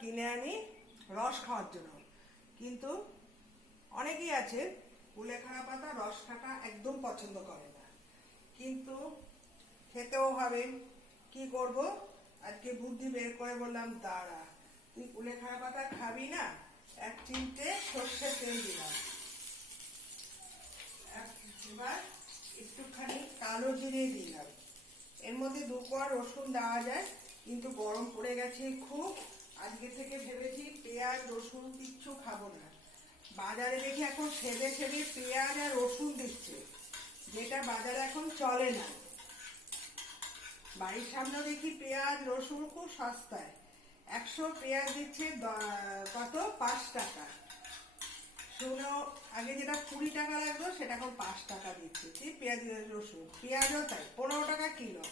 কিনে আনি, রস খাওয়ার জন্য। কিন্তু অনেকেই আছে কুলেখাড়া পাতা, রস খাটা একদম পছন্দ করে না। কিন্তু খেতেও হবে। কি করব? আজকে বুদ্ধি বের করে বললাম, দাঁড়া, তুই কুলেখাড়া পাতা খাবি না? এক চিমটে সর্ষের তেল দিলাম। এবার একটুখানি কালো জিরে দিলাম। এর মধ্যে দু রসুন দেওয়া যায়, কিন্তু গরম পড়ে গেছে খুব। আজকে থেকে ভেবেছি পেঁয়াজ, রসুন কিচ্ছু খাব না। বাজারে দেখি এখন সেদে সেদে পেঁয়াজ আর রসুন দিচ্ছে। যেটা বাজারে এখন চলে না। বাড়ির সামনে দেখি পেঁয়াজ, রসুন খুব সস্তায়। একশো পেঁয়াজ দিচ্ছে কত? পাঁচ টাকা। শুনো, আগে যেটা কুড়ি টাকা লাগতো, সেটা এখন পাঁচ টাকা দিচ্ছে। পেঁয়াজ, রসুন? পেঁয়াজও তাই, পনেরো টাকা কিলো।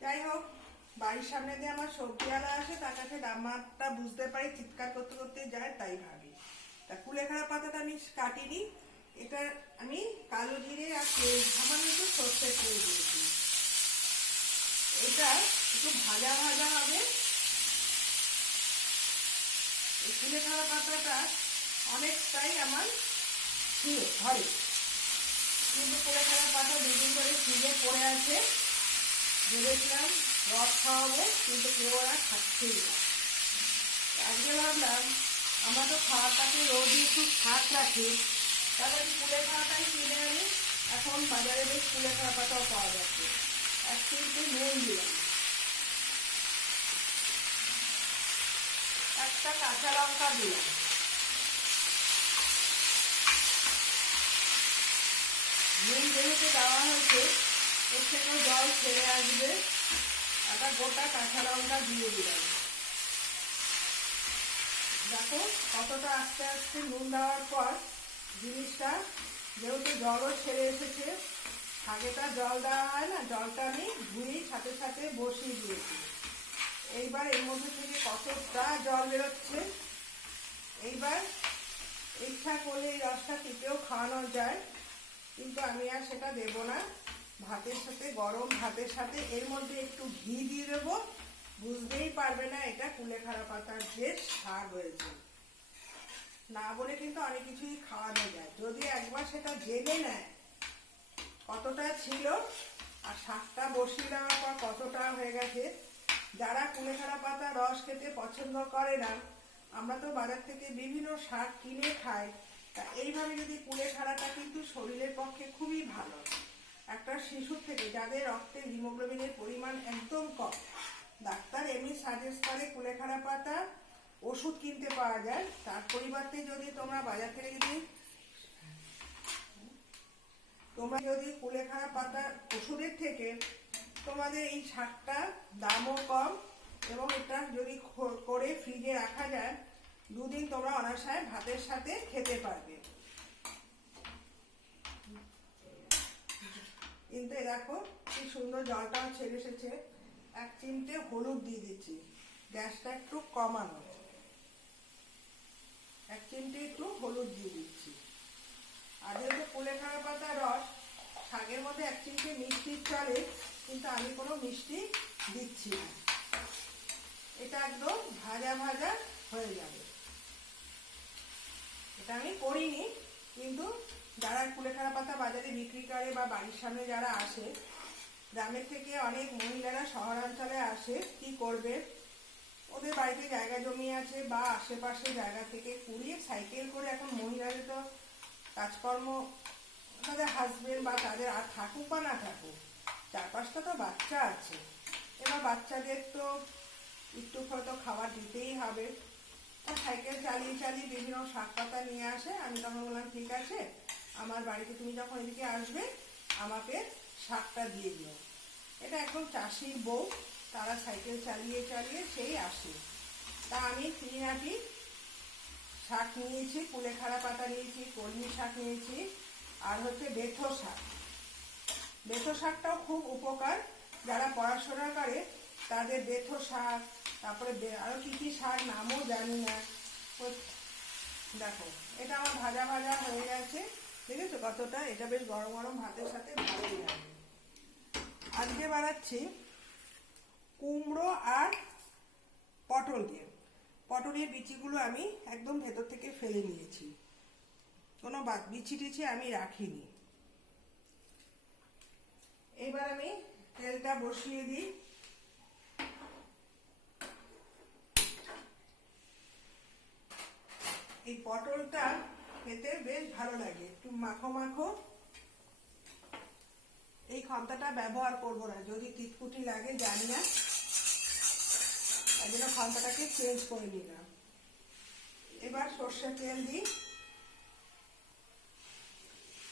যাই হোক বাড়ির সামনে দিয়ে আমার সবজিওয়ালা আসে, তার কাছে দামটা বুঝতে পারি, চিৎকার করতে করতে যায়, তাই ভাবি। তা কুলেখাড়া পাতাটা আমি কাটিনি, এটা আমি কালো জিরে আর তেল সামান্য একটু সর্ষে তেল দিয়েছি। এটা একটু ভাজা ভাজা হবে। এই কুলেখাড়া পাতাটা অনেকটাই আমার ছিল ঘরে। কিন্তু কুলেখাড়া পাতা দুদিন ধরে ফ্রিজে পড়ে আছে, ভেবেছিলাম রস খাওয়াবো, কিন্তু কেউ আর খাচ্ছেই না। আজকে ভাবলাম, আমরা তো খাওয়াটাকে রোজই একটু শাক রাখি। আমি কুলে খাওয়াটাই কিনে আনি। এখন বাজারে বেশ কুলে খাওয়া পাতাও পাওয়া যাচ্ছে। এক কিন্তু নুন দিলাম একটা কাঁচা লঙ্কা দিলাম নুন যেহেতু দেওয়া হয়েছে, এর থেকেও জল ছেড়ে আসবে। একটা গোটা, কাঁচা লঙ্কা দিয়ে দিলাম। দেখো কতটা আস্তে আস্তে নুন দেওয়ার পর জিনিসটা যেহেতু জলও ছেড়ে এসেছে, আগেটা জল দেওয়া হয় না, জলটা আমি ধুয়েই সাথে সাথে বসিয়ে দিয়েছি। এইবার এর মধ্যে থেকে কতটা জল বেরোচ্ছে? এইবার ইচ্ছা করলে এই রসটা টিপেও খাওয়ানো যায়, কিন্তু আমি আর সেটা দেব না। ভাতের সাথে, গরম ভাতের সাথে, এর মধ্যে একটু ঘি দিয়ে দেবো। বুঝতেই পারবে না এটা কুলেখাড়া পাতার যে স্বাদ হয়েছে। না বলে কিন্তু অনেক কিছুই খাওয়ানো যায়। যদি একবার সেটা জেনে নেয় কতটা ছিল আর শাকটা বসিয়ে দেওয়ার পর কতটা হয়ে গেছে, যারা কুলেখাড়া পাতা রস খেতে পছন্দ করে না, আমরা তো বাজার থেকে বিভিন্ন শাক কিনে খাই। তা এইভাবে যদি কুলেখাড়াটা কিন্তু শরীরের পক্ষে খুবই ভালো। একটা শিশুর থেকে যাদের রক্তে হিমোগ্লোবিনের পরিমাণ একদম কম। ডাক্তার এমনি সাজেস্ট করে কুলেখাড়া পাতা ওষুধ কিনতে পাওয়া যায়। তার পরিবর্তে যদি তোমরা বাজার থেকে যদি তোমরা যদি কুলেখাড়া পাতা ওষুধের থেকে তোমাদের এই শাকটা দামও কম এবং এটা যদি করে ফ্রিজে রাখা যায়, দুদিন তোমরা অনাশায় ভাতের সাথে খেতে পারবে। কিন্তু দেখো, কি সুন্দর জলটাও ছেড়ে এসেছে। এক চিমটে হলুদ দিয়ে দিচ্ছি। গ্যাসটা একটু কমানো। এক চিমটে একটু হলুদ দিয়ে দিচ্ছি। আর যেহেতু কুলেখাড়া পাতা রস, শাকের মধ্যে এক চিমটে মিষ্টি চলে, কিন্তু আমি কোনো মিষ্টি দিচ্ছি না। এটা একদম ভাজা ভাজা হয়ে যাবে। এটা আমি করিনি, কিন্তু যারা কুলেখাড়া পাতা বাজারে বিক্রি করে বা বাড়ির সামনে যারা আসে, গ্রামের থেকে অনেক মহিলারা শহরাঞ্চলে আসে, কি করবে? ওদের বাড়িতে জায়গা জমি আছে বা আশেপাশে জায়গা থেকে কুড়িয়ে সাইকেল করে এখন মহিলাদের তো কাজকর্ম, তাদের হাজবেন্ড বা তাদের আর থাকুক বা না থাকুক চার পাঁচটা তো বাচ্চা আছে। এবার বাচ্চাদের তো একটু হয়তো খাবার দিতেই হবে। সাইকেল চালিয়ে চালিয়ে বিভিন্ন শাক পাতা নিয়ে আসে, আমি তখন বললাম, ঠিক আছে। আমার বাড়িতে তুমি যখন এদিকে আসবে, আমাকে শাকটা দিয়ে দিও। এটা একদম চাষির বউ, তারা সাইকেল চালিয়ে চালিয়ে সেই আসে। তা আমি তিন আটি শাক নিয়েছি কুলেখাড়া পাতা নিয়েছি, কলমি শাক নিয়েছি, আর হচ্ছে বেথো শাক। বেথো শাকটাও খুব উপকার। যারা পড়াশোনা করে, তাদের বেথো শাক, তারপরে আরও আরও কি কি শাক নামও জানি না। দেখো, এটা আমার ভাজা ভাজা হয়ে গেছে। দেখেছ কতটা? এটা বেশ গরম গরম ভাতের সাথে ভালোই লাগে। আজকে বানাচ্ছি কুমড়ো আর পটল দিয়ে। পটলের বিচিগুলো আমি একদম ভেতর থেকে ফেলে নিয়েছি। কোনো বিচি টিচি আমি রাখিনি। এবার আমি তেলটা বসিয়ে দিই। এই পটলটা খেতে বেশ ভালো লাগে। একটু মাখো মাখো। এই খন্তাটা ব্যবহার করব না, যদি তিতকুটি লাগে, জানি না। তাই জন্য খন্তাটাকে চেঞ্জ করে নিলাম। এবার সর্ষে তেল দিই।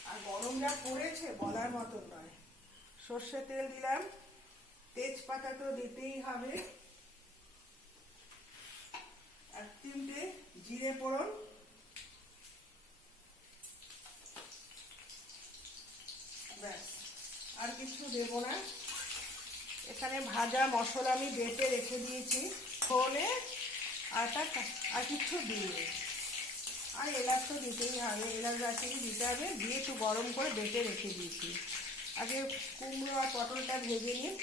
আর গরম যা পড়েছে, বলার মতন নয়। সর্ষে তেল দিলাম। তেজপাতা তো দিতেই হবে আর তিনটে জিরে ফোড়ন ব্যাস আর কিছু দেব না এখানে ভাজা মশলা আমি বেটে রেখে দিয়েছি ফোনে তা- আর কিছু দিয়ে। আর এলাচ তো দিতেই হবে, এলাচ গাছটি দিতে হবে, দিয়ে একটু গরম করে বেটে রেখে দিয়েছি। আগে কুমড়ো আর পটলটা ভেজে নিই।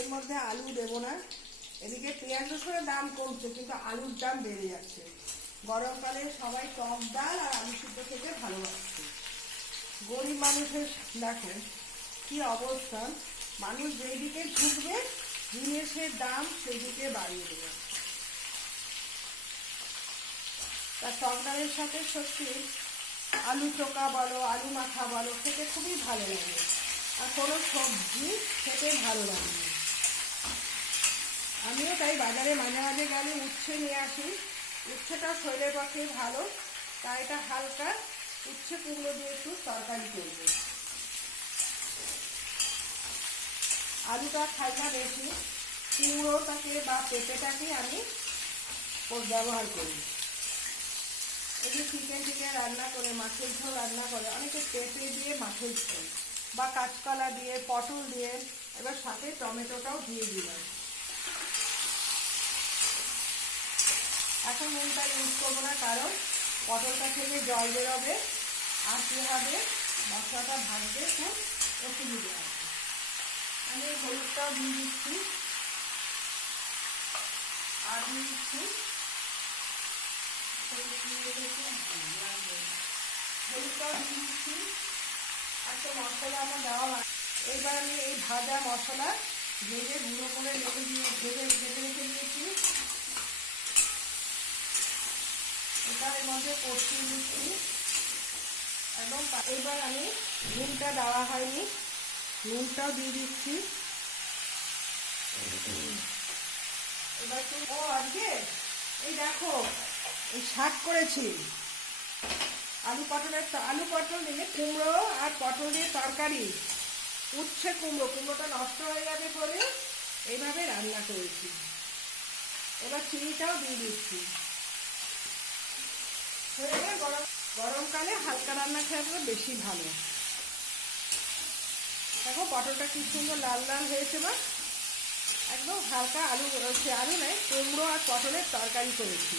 এর মধ্যে আলু দেব না। এদিকে পেঁয়াজ রসুনের দাম কমছে, কিন্তু আলুর দাম বেড়ে যাচ্ছে। গরমকালে সবাই টক ডাল আর আলু সিদ্ধ খেতে ভালোবাসছে গরিব মানুষের দেখো কি অবস্থা। মানুষ যেই দিকে ঝুঁকবে, জিনিসের দাম সেদিকে বাড়িয়ে দেবে। তা টক ডালের সাথে সত্যি আলু চোকা বলো, আলু মাখা বলো, খেতে খুবই ভালো লাগে। আর কোনো সবজি খেতে ভালো লাগে আমিও তাই বাজারে মাঝে মাঝে গেলে উচ্ছে নিয়ে আসি। উচ্ছেটা শরীরের পক্ষে ভালো তাই এটা হালকা উচ্ছে কুমড়ো দিয়ে একটু তরকারি করব। আলুটা খাই না বেশি কুমড়োটাকে বা পেঁপেটাকে আমি ব্যবহার করি। এই যে চিকেন চিকেন রান্না করে, মাছের ঝোল রান্না করে, অনেকে পেঁপে দিয়ে মাছের ঝোল বা কাঁচকলা দিয়ে, পটল দিয়ে, এবার সাথে টমেটোটাও দিয়ে দিলাম। এখন নুনটা ইউজ করব না, কারণ পটলটা থেকে জল বেরোবে, আর কী হবে মশলাটা ভাজবে, খুব অসুবিধে হবে। আমি হলুদটাও দিয়ে দিচ্ছি। আর দিয়ে দিচ্ছি মশলা আমার দেওয়া এবার আমি এই ভাজা মশলা ভেজে গুঁড়ো করে দিয়ে ভেজে রেখে দিয়েছি। এটা এর মধ্যে এবং আমি নুনটা দেওয়া হয়নি। নুনটাও দিয়ে দিচ্ছি। এবার একটু ও, আজকে? এই দেখো, এই শাক করেছি। আলু পটলের ত- আলু পটল নিলে কুমড়ো আর পটল দিয়ে তরকারি। উচ্ছে কুমড়ো, কুমড়োটা নষ্ট হয়ে যাবে বলে এইভাবে রান্না করেছি। এবার চিনিটাও দিয়ে দিচ্ছি। গরম, গরমকালে হালকা রান্না খেয়ে বেশি ভালো। দেখো পটলটা কি সুন্দর লাল লাল হয়েছে বা একদম হালকা আলু হচ্ছে আলু নেই কুমড়ো আর পটলের তরকারি করেছি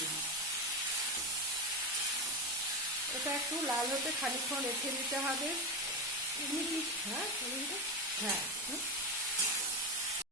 এটা একটু লাল হতে খানিক্ষণ রেখে দিতে হবে এমনি কি হ্যাঁ? হ্যাঁ।